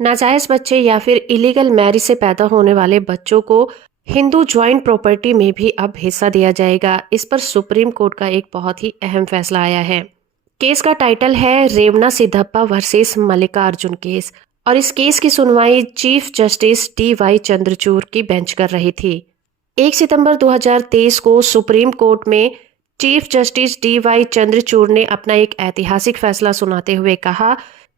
नाजायज बच्चे या फिर इलीगल मैरिज से पैदा होने वाले बच्चों को हिंदू ज्वाइंट प्रॉपर्टी में भी अब हिस्सा दिया जाएगा। इस पर सुप्रीम कोर्ट का एक बहुत ही अहम फैसला आया है। केस का टाइटल है रेवना सिद्धप्पा वर्सेस मल्लिकार्जुन केस, और इस केस की सुनवाई चीफ जस्टिस डी.वाई. चंद्रचूड़ की बेंच कर रही थी। 1 सितंबर 2023 को सुप्रीम कोर्ट में चीफ जस्टिस डी.वाई. चंद्रचूड़ ने अपना एक ऐतिहासिक फैसला सुनाते हुए कहा,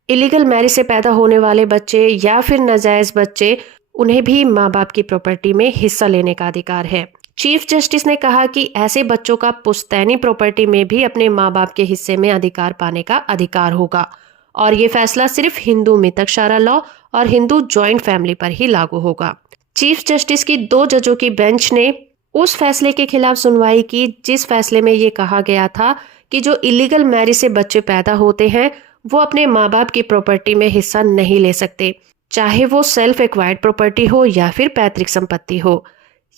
इलीगल मैरिज से पैदा होने वाले बच्चे या फिर नाजायज बच्चे, उन्हें भी माँ बाप की प्रॉपर्टी में हिस्सा लेने का अधिकार है। चीफ जस्टिस ने कहा कि ऐसे बच्चों का पुश्तैनी प्रॉपर्टी में भी अपने माँ बाप के हिस्से में अधिकार पाने का अधिकार होगा, और ये फैसला सिर्फ हिंदू मितकशारा लॉ और हिंदू ज्वाइंट फैमिली पर ही लागू होगा। चीफ जस्टिस की 2 जजों की बेंच ने उस फैसले के खिलाफ सुनवाई की जिस फैसले में ये कहा गया था कि जो इलीगल मैरिज से बच्चे पैदा होते हैं वो अपने माँ बाप की प्रॉपर्टी में हिस्सा नहीं ले सकते, चाहे वो सेल्फ एक्वायर्ड प्रॉपर्टी हो या फिर पैतृक संपत्ति हो।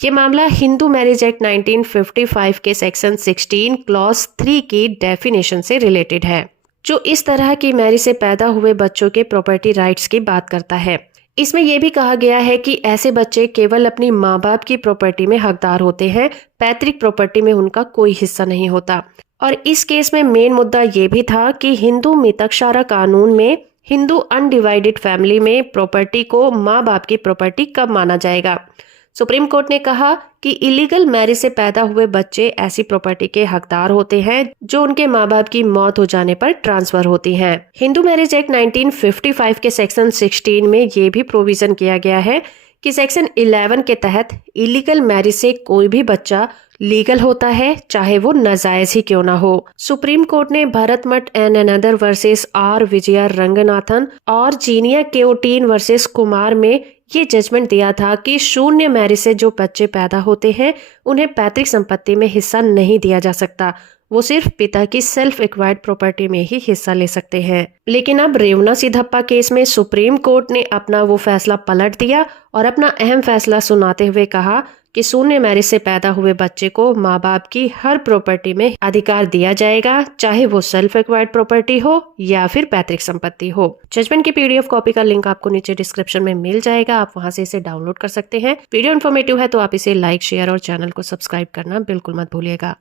ये मामला हिंदू मैरिज एक्ट 1955 के सेक्शन 16 क्लॉज 3 की डेफिनेशन से रिलेटेड है, जो इस तरह की मैरिज से पैदा हुए बच्चों के प्रॉपर्टी राइट्स की बात करता है। इसमें यह भी कहा गया है कि ऐसे बच्चे केवल अपनी माँ बाप की प्रॉपर्टी में हकदार होते हैं, पैतृक प्रॉपर्टी में उनका कोई हिस्सा नहीं होता। और इस केस में मेन मुद्दा ये भी था कि हिंदू मितकशारा कानून में हिंदू अनडिवाइडेड फैमिली में प्रॉपर्टी को माँ बाप की प्रॉपर्टी कब माना जाएगा। सुप्रीम कोर्ट ने कहा कि इलीगल मैरिज से पैदा हुए बच्चे ऐसी प्रॉपर्टी के हकदार होते हैं जो उनके माँ बाप की मौत हो जाने पर ट्रांसफर होती हैं। हिंदू मैरिज एक्ट 1955 के सेक्शन 16 में ये भी प्रोविजन किया गया है कि सेक्शन 11 के तहत इलीगल मैरिज से कोई भी बच्चा लीगल होता है, चाहे वो नाजायज ही क्यों ना हो। सुप्रीम कोर्ट ने Bharat Math and another versus R Vijaya Ranganathan और जीनिया केओटीन वर्सेस कुमार में ये जजमेंट दिया था कि शून्य मैरिज से जो बच्चे पैदा होते हैं उन्हें पैतृक संपत्ति में हिस्सा नहीं दिया जा सकता, वो सिर्फ पिता की सेल्फ एक्वायर्ड प्रॉपर्टी में ही हिस्सा ले सकते हैं। लेकिन अब रेवना सिद्धप्पा केस में सुप्रीम कोर्ट ने अपना वो फैसला पलट दिया और अपना अहम फैसला सुनाते हुए कहा कि शून्य मैरिज से पैदा हुए बच्चे को माँ बाप की हर प्रॉपर्टी में अधिकार दिया जाएगा, चाहे वो सेल्फ एक्वायर्ड प्रॉपर्टी हो या फिर पैतृक संपत्ति हो। जजमेंट की PDF कॉपी का लिंक आपको नीचे डिस्क्रिप्शन में मिल जाएगा, आप वहां से इसे डाउनलोड कर सकते हैं। वीडियो इन्फॉर्मेटिव है तो आप इसे लाइक, शेयर और चैनल को सब्सक्राइब करना बिल्कुल मत भूलिएगा।